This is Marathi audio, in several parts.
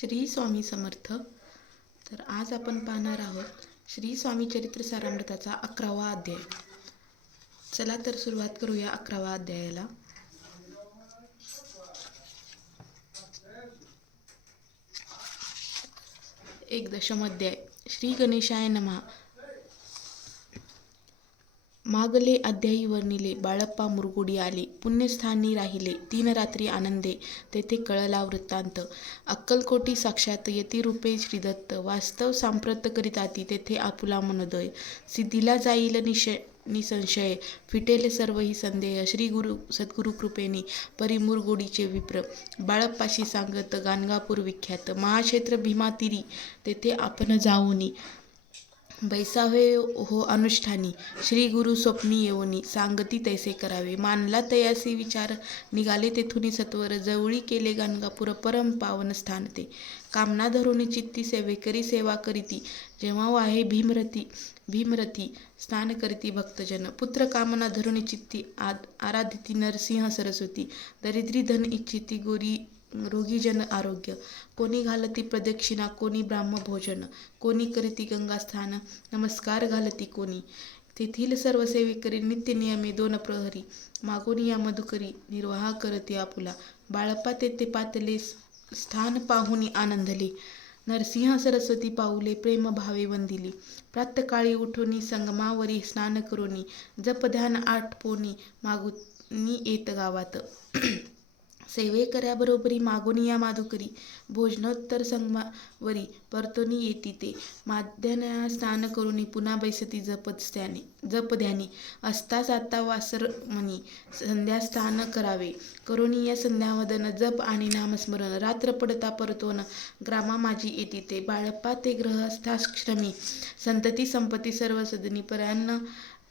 श्री स्वामी समर्थ. तर आज आपण पाहणार आहोत श्री स्वामी चरित्र सारामृताचा अकरावा अध्याय. चला तर सुरुवात करूया अकरावा अध्यायाला. एक दशम अध्याय श्री गणेशाय नमः. मागले अध्यायी वर्णिले बाळप्पा मुरगुडी आले पुण्यस्थानी राहिले तीन रात्री आनंदे तेथे कळला वृत्तांत अक्कलकोटी साक्षात यतिरूपे श्रीदत्त वास्तव सांप्रत करीताती तेथे आपुला मनोदय सिद्धीला जाईल निश निसंशय फिटेल सर्व ही संदेह श्री गुरु सद्गुरु कृपेने परिमुरगुडीचे विप्र बाळप्पाशी सांगत गाणगापूर विख्यात महाक्षेत्र भीमातिरी तेथे आपण जाऊनी बैसावे हो अनुष्ठानी. श्री गुरु स्वप्नी येऊनी. सांगती तैसे करावे. मानला तयासी विचार. निघाले तेथुनी सत्वर. जवळी केले गाणगापूर. परम पावन स्थान ते. कामना धरून चित्ती सेवेकरी सेवा करीती. जेव्हा वाहे भीमरती भीमरती स्नान करीती भक्तजन. पुत्र कामना धरून चित्ती. आद आराधिती नरसिंह सरस्वती. दरिद्री धन इच्छिती गोरी रोगीजन आरोग्य. कोणी घालती प्रदक्षिणा कोणी ब्राह्मभोजन कोणी करीती गंगास्थान नमस्कार घालती कोणी. तेथील सर्व सेवेकरी नित्य नियमे दोन प्रहरी. मागोनी या मधुकरी निर्वाह करती आपुला. बाळपा तेथे पातले स्थान पाहुनी आनंदले. नरसिंह सरस्वती पाऊले प्रेम भावे वंदिली. प्रातकाळी उठोनी संगमावरी स्नान करोनी. जप ध्यान आठपोनी मागुनी येत गावात. सेवेकऱ्याबरोबरी मागोनी या माधुकरी. भोजनोत्तर संगमावरी परतोनी येती ते. माध्यान्ह स्नान करुनी पुन्हा बैसती जपत्याने जप ध्यानी. साता आता वासर संध्या संध्यास्थान करावे. करुणी या संध्यावदन जप आणि नामस्मरण. रात्र पडता परतोन ग्रामा माझी येती ते. बाळप्पा ते ग्रहस्थाश्रमी संतती संपत्ती सर्व सदनी. परान्न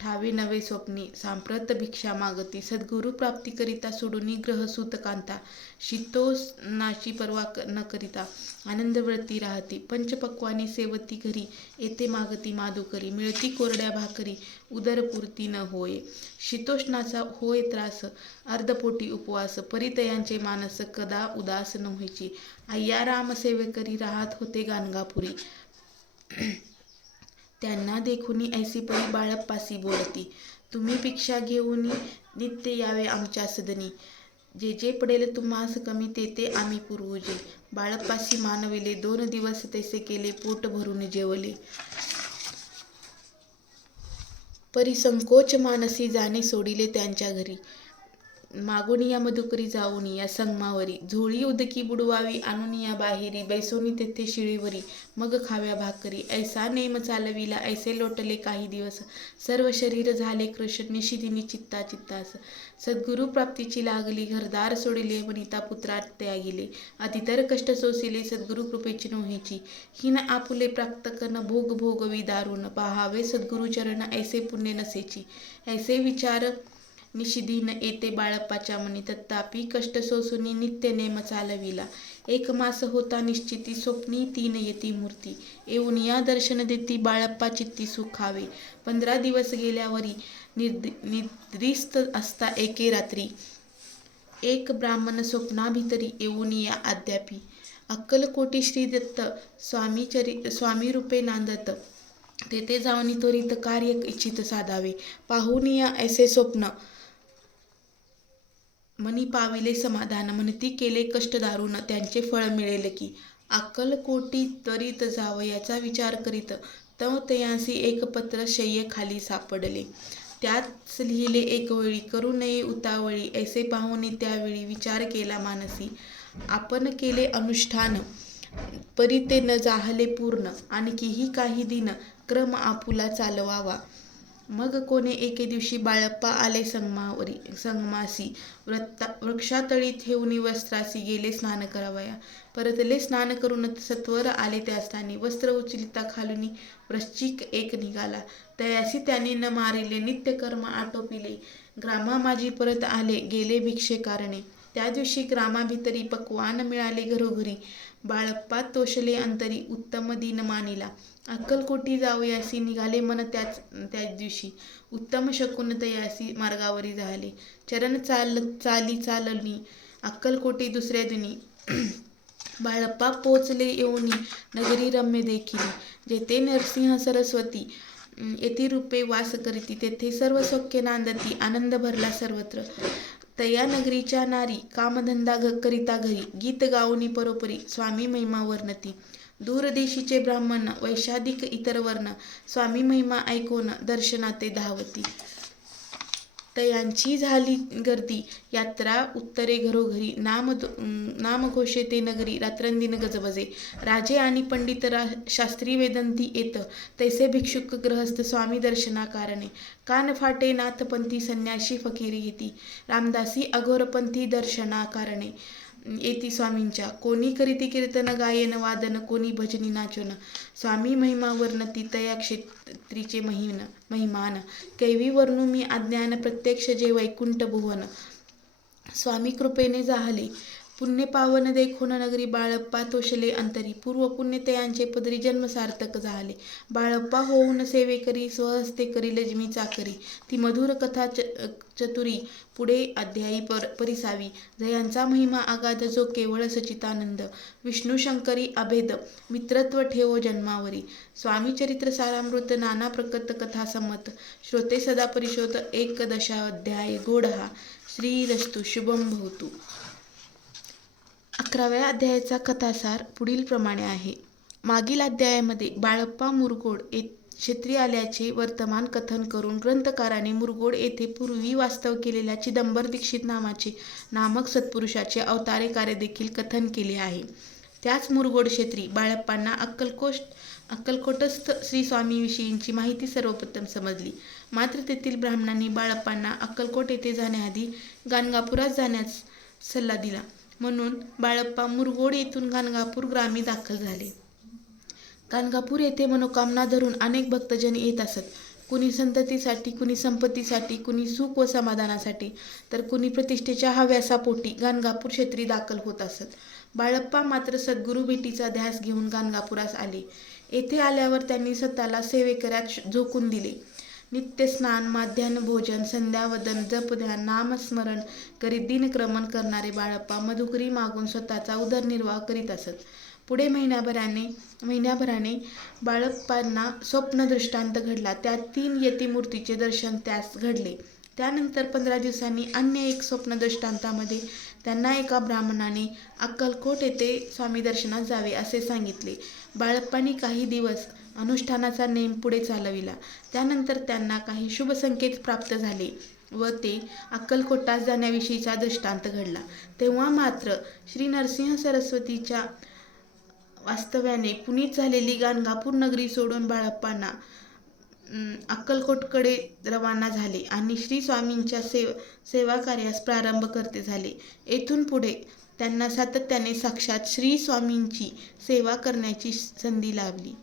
ठावे नवे स्वप्नी. सांप्रत भिक्षा मागती. सद्गुरु प्राप्ती करिता सोडून ग्रह सूतकांता नाशी पर्वा न करिता आनंदव्रती राहती. पंचपक्वानी सेवती घरी येते मागती माधुकरी मिळती कोरड्या भाकरी उदरपूर्ती न होय. शीतोष्णाचा होय त्रास अर्धपोटी उपवास परितयांचे मानस कदा उदास न व्हायची. अय्या राम सेवेकरी राहत होते गाणगापुरी. त्यांना देखुनी ऐसी परी बाळप्पासी बोलती. तुम्ही भिक्षा घेऊन नित्य यावे आमच्या सदनी. जे जे पडेल तुम्हास कमी ते ते आम्ही पुरवूजे. बाळपाशी मानविले दोन दिवस तैसे केले पोट भरून जेवले. परिसंकोच मानसी जाणे सोडिले त्यांच्या घरी. मागोनी या मधुकरी जाऊन या संगमावरी. झोळी उदकी बुडवावी आणून या बाहेरी. बैसोनी तेथे शिळीवरी. मग खाव्या भाकरी. ऐसा नेम चालविला ऐसे लोटले काही दिवस. सर्व शरीर झाले कृष्ण निशिदिनी चित्ता चित्तास. सद्गुरु प्राप्तीची लागली घरदार सोडिले वनिता पुत्रात त्यागिले. अतितर कष्ट सोसिले सद्गुरु कृपेची नोहेची. हिन आपुले प्राप्त कन भोग भोगवी दारुण. पाहावे सद्गुरु चरण ऐसे पुण्य नसेची. ऐसे विचार निशिदीन येते बाळप्पाच्या मनी. तत्तापी कष्ट सोसुनी नित्य नेम चालविला. एक मास होता निश्चिती स्वप्नी तीन येती मूर्ती. येऊन या दर्शन देती बाळप्पा चित्ती सुखावे. पंधरा दिवस गेल्यावरी निर्द निद्रिस्त असता एके रात्री. एक ब्राह्मण स्वप्नाभितरी येऊन या अद्यापी. अक्कलकोटी श्री दत्त स्वामी चरि स्वामी रूपे नांदत. तेथे जाऊन त्वरित कार्य इच्छित साधावे. पाहून या ऐसे स्वप्न मनी पाविले समाधान म्हणती केले कष्ट त्यांचे फळ मिळेल की. अक्कलकोटी जावं याचा विचार करीत तव तयांसी एक पत्र शय्य खाली सापडले. त्याच लिहिले एक वेळी करू नये उतावळी ऐसे पाहुणे त्यावेळी विचार केला मानसी. आपण केले अनुष्ठान परी ते न जाहले पूर्ण आणखीही काही दिन क्रम आपुला चालवावा. मग कोणे एके दिवशी बाळप्पा आले संगमावरी संगमासी. व्रता वृक्षातळी ठेवून वस्त्रासी गेले स्नान करावया. परतले स्नान करून सत्वर आले त्या स्थानी. वस्त्र उचलिता खालुनी वृश्चिक एक निघाला. तयासी त्याने न मारिले नित्यकर्म आटोपिले. ग्रामा माझी परत आले गेले भिक्षे कारणे त्या दिवशी ग्रामाभितरी पक्वान मिळाले घरोघरी. बाळप्पा तोषले अंतरी उत्तम दिन मानिला. अक्कलकोटी जाऊयासी निघाले मन त्याच त्याच दिवशी. उत्तम शकुन तयासी मार्गावरी झाले. चरण चाल चाली चालली अक्कलकोटी दुसऱ्या दिनी. बाळप्पा पोचले येऊनी नगरी रम्य देखील. जेथे नरसिंह सरस्वती येथे रूपे वास करीती तेथे सर्व सौख्य नांदती आनंद भरला सर्वत्र. तया नगरीच्या नारी कामधंदा घ करिता घरी गीत गाऊनी परोपरी स्वामी महिमा वर्णती. दूरदेशीचे ब्राह्मण वैशादिक इतर वर्ण स्वामी महिमा ऐकून दर्शनाते धावती. तयांची झाली गर्दी. यात्रा उत्तरे घरोघरी नाम नामघोषे ते नगरी रात्रंदिन गजबजे. राजे आणि पंडित रा शास्त्री वेदंती येत. तैसे भिक्षुक ग्रहस्थ स्वामी दर्शना कारणे कान फाटे नाथपंथी संन्याशी फकीरी येती रामदासी अघोरपंथी दर्शना कारणे येती स्वामींच्या. कोणी करीती कीर्तन गायन वादन कोणी भजनी नाचन. स्वामी महिमा वर्ण तितया क्षेत्रीचे महिन महिमान. कैवी वर्णू मी अज्ञान प्रत्यक्ष जे वैकुंठ भुवन. स्वामी कृपेने जाहले. पुण्य पावन देखोन नगरी बाळप्पा तोषले अंतरी. पूर्व पुण्यतयांचे पदरी जन्म सार्थक झाले. बाळप्पा होऊन सेवे करी स्वहस्ते करी लजमी चाकरी. ती मधुर कथा च चतुरी पुढे अध्यायी पर परिसावी. जयांचा महिमा आगाध जो केवळ सचितानंद. विष्णू शंकरी अभेद मित्रत्व ठेवो जन्मावरी. स्वामी चरित्र सारामृत नाना प्रकट कथा संमत. श्रोते सदा परिशोध एक दशाध्याय गोड हा श्रीरस्तु शुभम भवतु. अकराव्या अध्यायाचा कथासार पुढील प्रमाणे आहे. मागील अध्यायामध्ये बाळप्पा मुरगोड ये क्षेत्री आल्याचे वर्तमान कथन करून ग्रंथकाराने मुरगोड येथे पूर्वी वास्तव केलेल्या चिदंबर दीक्षित नामाचे नामक सत्पुरुषाचे अवतारे कार्य देखील कथन केले आहे. त्याच मुरगोड क्षेत्री बाळप्पांना अक्कलकोट अक्कलकोटस्थ श्री स्वामीविषयींची माहिती सर्वप्रथम समजली. मात्र तेथील ब्राह्मणांनी बाळप्पांना अक्कलकोट येथे जाण्याआधी गाणगापुरात जाण्यास सल्ला दिला. म्हणून बाळप्पा मुरगोड येथून गाणगापूर ग्रामी दाखल झाले. गाणगापूर येथे मनोकामना धरून अनेक भक्तजन येत असत. कुणी संततीसाठी कुणी संपत्तीसाठी कुणी सुख व समाधानासाठी तर कुणी प्रतिष्ठेच्या हव्यासापोटी गाणगापूर क्षेत्री दाखल होत असत. बाळप्पा मात्र सद्गुरू भेटीचा ध्यास घेऊन गाणगापुरास आले. येथे आल्यावर त्यांनी स्वतःला सेवेकऱ्यात झोकून दिले. नित्यस्नान माध्यान्ह भोजन संध्यावदन जपध्यान नामस्मरण करीत दिनक्रमण करणारे बाळप्पा मधुकरी मागून स्वतःचा उदरनिर्वाह करीत असत. पुढे महिन्याभराने महिन्याभराने बाळप्पांना स्वप्न दृष्टांत घडला. त्या तीन यतिमूर्तीचे दर्शन त्यास घडले. त्यानंतर पंधरा दिवसांनी अन्य एक स्वप्न दृष्टांतामध्ये त्यांना एका ब्राह्मणाने अक्कलकोट येथे स्वामी दर्शनास जावे असे सांगितले. बाळप्पांनी काही दिवस अनुष्ठानाचा नेम पुढे चालविला. त्यानंतर त्यांना काही शुभ संकेत प्राप्त झाले व ते अक्कलकोटास जाण्याविषयीचा दृष्टांत घडला. तेव्हा मात्र श्री नरसिंह सरस्वतीच्या वास्तव्याने पुनीत झालेली गाणगापूर नगरी सोडून बाळप्पांना अक्कलकोटकडे रवाना झाले आणि श्री स्वामींच्या सेव सेवा कार्यास प्रारंभ करते झाले. येथून पुढे त्यांना सातत्याने साक्षात श्री स्वामींची सेवा करण्याची संधी लाभली.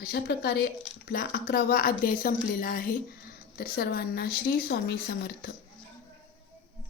अशा प्रकारे आपला अकरावा अध्याय संपलेला आहे. तर सर्वांना श्री स्वामी समर्थ.